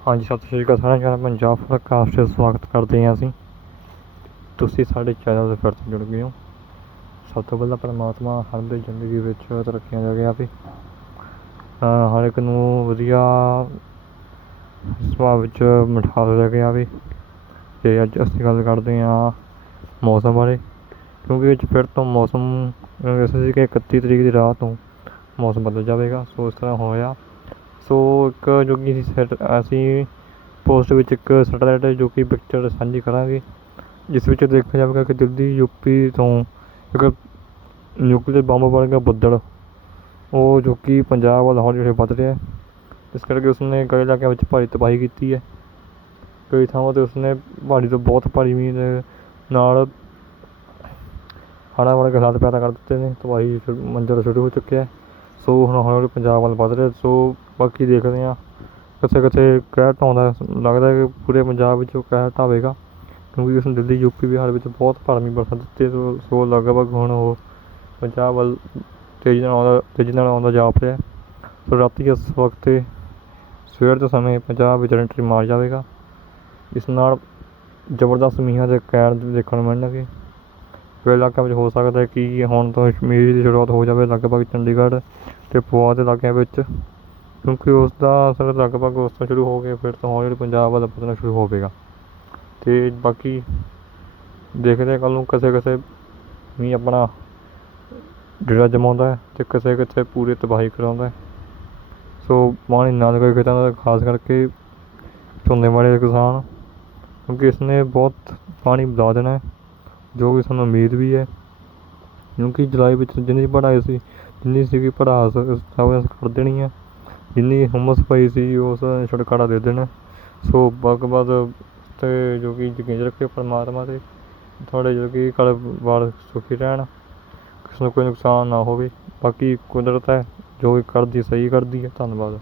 ਹਾਂਜੀ, ਸਤਿ ਸ਼੍ਰੀ ਅਕਾਲ ਸਾਰਿਆਂ ਨੂੰ। ਪੰਜਾਬ ਫੋਰਕਾਸਟ 'ਤੇ ਸਵਾਗਤ ਕਰਦੇ ਹਾਂ ਅਸੀਂ। ਤੁਸੀਂ ਸਾਡੇ ਚੈਨਲ ਦੇ ਫਿਰ ਤੋਂ ਜੁੜ ਗਏ ਹੋ। ਸਭ ਤੋਂ ਪਹਿਲਾਂ ਪਰਮਾਤਮਾ ਹਰ ਦੀ ਜ਼ਿੰਦਗੀ ਵਿੱਚ ਤਰੱਕੀਆਂ ਦੇ ਗਿਆ ਵੀ ਹਰ ਇੱਕ ਨੂੰ ਵਧੀਆ ਸੁਭਾਅ ਵਿੱਚ ਮਿਠਾਸ ਲੈ ਕੇ ਆਵੇ ਤੇ ਅੱਜ ਅਸੀਂ ਗੱਲ ਕਰਦੇ ਹਾਂ ਮੌਸਮ ਬਾਰੇ, ਕਿਉਂਕਿ ਅੱਜ ਫਿਰ ਤੋਂ ਮੌਸਮ ਵੈਸੇ ਸੀ ਕਿ 31 ਤਰੀਕ ਦੀ ਰਾਤ ਤੋਂ ਮੌਸਮ ਬਦਲ ਜਾਵੇਗਾ। ਸੋ ਇਸ ਤਰ੍ਹਾਂ ਹੋਇਆ। ਸੋ ਇੱਕ ਜੋ ਕਿ ਸੈਟ, ਅਸੀਂ ਪੋਸਟ ਵਿੱਚ ਇੱਕ ਸੈਟੇਲਾਈਟ ਜੋ ਕਿ ਪਿਕਚਰ ਸਾਂਝੀ ਕਰਾਂਗੇ, ਜਿਸ ਵਿੱਚ ਦੇਖਿਆ ਜਾਵੇਗਾ ਕਿ ਦਿੱਲੀ ਯੂਪੀ ਤੋਂ ਇੱਕ ਨਿਊਕਲੀਅਰ ਬੰਬ ਵਰਗਾ ਬੱਦਲ, ਉਹ ਜੋ ਕਿ ਪੰਜਾਬ ਵੱਲ ਹੌਲੀ ਹੌਲੀ ਵੱਧ ਰਿਹਾ ਇਸ ਕਰਕੇ ਉਸਨੇ ਕਈ ਇਲਾਕਿਆਂ ਵਿੱਚ ਭਾਰੀ ਤਬਾਹੀ ਕੀਤੀ ਹੈ। ਕਈ ਥਾਵਾਂ 'ਤੇ ਉਸਨੇ ਭਾਰੀ ਤੋਂ ਬਹੁਤ ਭਾਰੀ ਮੀਂਹ ਦੇ ਨਾਲ ਹੜ੍ਹਾਂ ਵਰਗੇ ਹਾਲਾਤ ਪੈਦਾ ਕਰ ਦਿੱਤੇ ਨੇ। ਤਬਾਹੀ ਸ਼ੁਰੂ ਮੰਜ਼ਰ ਸ਼ੁਰੂ ਹੋ ਚੁੱਕਿਆ ਹੈ। ਸੋ ਹੁਣ ਹੌਲੀ ਹੌਲੀ ਪੰਜਾਬ ਵੱਲ ਵੱਧ ਰਿਹਾ, ਸੋ ਬਾਕੀ ਦੇਖਦੇ ਹਾਂ। ਕਿੱਥੇ ਕਿੱਥੇ ਕਹਿਰ ਢਾਉਂਦਾ ਲੱਗਦਾ ਕਿ ਪੂਰੇ ਪੰਜਾਬ ਵਿੱਚ ਉਹ ਕਹਿਰ ਢਾਵੇਗਾ ਕਿਉਂਕਿ ਉਸ ਦਿੱਲੀ, ਯੂਪੀ, ਬਿਹਾਰ ਵਿੱਚ ਬਹੁਤ ਭਾਰੀ ਬਰਸਾਤ ਦਿੱਤੀ ਸੋ ਸੋ ਲਗਭਗ ਹੁਣ ਉਹ ਪੰਜਾਬ ਵੱਲ ਤੇਜ਼ੀ ਨਾਲ ਆਉਂਦਾ ਤੇਜ਼ੀ ਨਾਲ ਆਉਂਦਾ ਜਾਪ ਰਿਹਾ ਸੋ ਰਾਤੀ ਇਸ ਵਕਤ ਸਵੇਰ ਦੇ ਸਮੇਂ ਪੰਜਾਬ ਵਿੱਚ ਐਂਟਰੀ ਮਾਰ ਜਾਵੇਗਾ। ਇਸ ਨਾਲ ਜ਼ਬਰਦਸਤ ਮੀਂਹਾਂ ਦੇ ਕਹਿਰ ਦੇਖਣ ਨੂੰ ਮਿਲਣਗੇ। ਕਈ ਇਲਾਕਿਆਂ ਵਿੱਚ ਹੋ ਸਕਦਾ ਹੈ ਕਿ ਹੁਣ ਤੋਂ ਮੀਂਹ ਦੀ ਸ਼ੁਰੂਆਤ ਹੋ ਜਾਵੇ ਲਗਭਗ ਚੰਡੀਗੜ੍ਹ ਅਤੇ ਪੁਆਧ ਦੇ ਇਲਾਕਿਆਂ ਵਿੱਚ, ਕਿਉਂਕਿ ਉਸ ਦਾ ਅਸਰ ਲਗਭਗ ਉਸ ਤੋਂ ਸ਼ੁਰੂ ਹੋ ਕੇ ਫਿਰ ਤੋਂ ਹੌਲੀ ਹੌਲੀ ਪੰਜਾਬ ਵੱਲ ਵਧਣਾ ਸ਼ੁਰੂ ਹੋਵੇਗਾ ਅਤੇ ਬਾਕੀ ਦੇਖਦੇ ਹਾਂ ਕੱਲ੍ਹ ਨੂੰ ਕਿਸੇ ਕਿਸੇ ਮੀਂਹ ਆਪਣਾ ਡੇਰਾ ਜਮਾਉਂਦਾ ਹੈ ਅਤੇ ਕਿਸੇ ਕਿਸੇ ਪੂਰੀ ਤਬਾਹੀ ਕਰਾਉਂਦਾ ਹੈ। ਸੋ ਪਾਣੀ ਨਾਲ ਕੋਈ ਖੇਤਾਂ ਦਾ, ਖਾਸ ਕਰਕੇ ਝੋਨੇ ਵਾਲੇ ਕਿਸਾਨ, ਕਿਉਂਕਿ ਇਸਨੇ ਬਹੁਤ ਪਾਣੀ ਵਧਾ ਦੇਣਾ ਹੈ। ਜੋ ਕਿ ਸਾਨੂੰ ਉਮੀਦ ਵੀ ਹੈ। ਕਿਉਂਕਿ ਜੁਲਾਈ ਵਿੱਚ ਜਿੰਨੀ ਪੜ੍ਹਾਈ ਸੀ, ਜਿੰਨੀ ਸੀਗੀ ਪੜ੍ਹਾਸ ਸਭ ਕਰ ਦੇਣੀ ਹੈ ਜਿੰਨੀ ਹੁਮਸ ਪਈ ਸੀ ਉਸ ਛੁਟਕਾਰਾ ਦੇ ਦੇਣਾ। ਸੋ ਵੱਧ ਵੱਧ ਤੇ ਜੋ ਕਿ ਯਕੀਨ ਰੱਖੇ ਪਰਮਾਤਮਾ 'ਤੇ, ਤੁਹਾਡੇ ਜੋ ਕਿ ਘਰ ਵਾਲ ਸੁਖੀ ਰਹਿਣ। ਕਿਸੇ ਨੂੰ ਕੋਈ ਨੁਕਸਾਨ ਨਾ ਹੋਵੇ। ਬਾਕੀ ਕੁਦਰਤ ਹੈ, ਜੋ ਵੀ ਕਰਦੀ, ਸਹੀ ਕਰਦੀ ਹੈ। ਧੰਨਵਾਦ।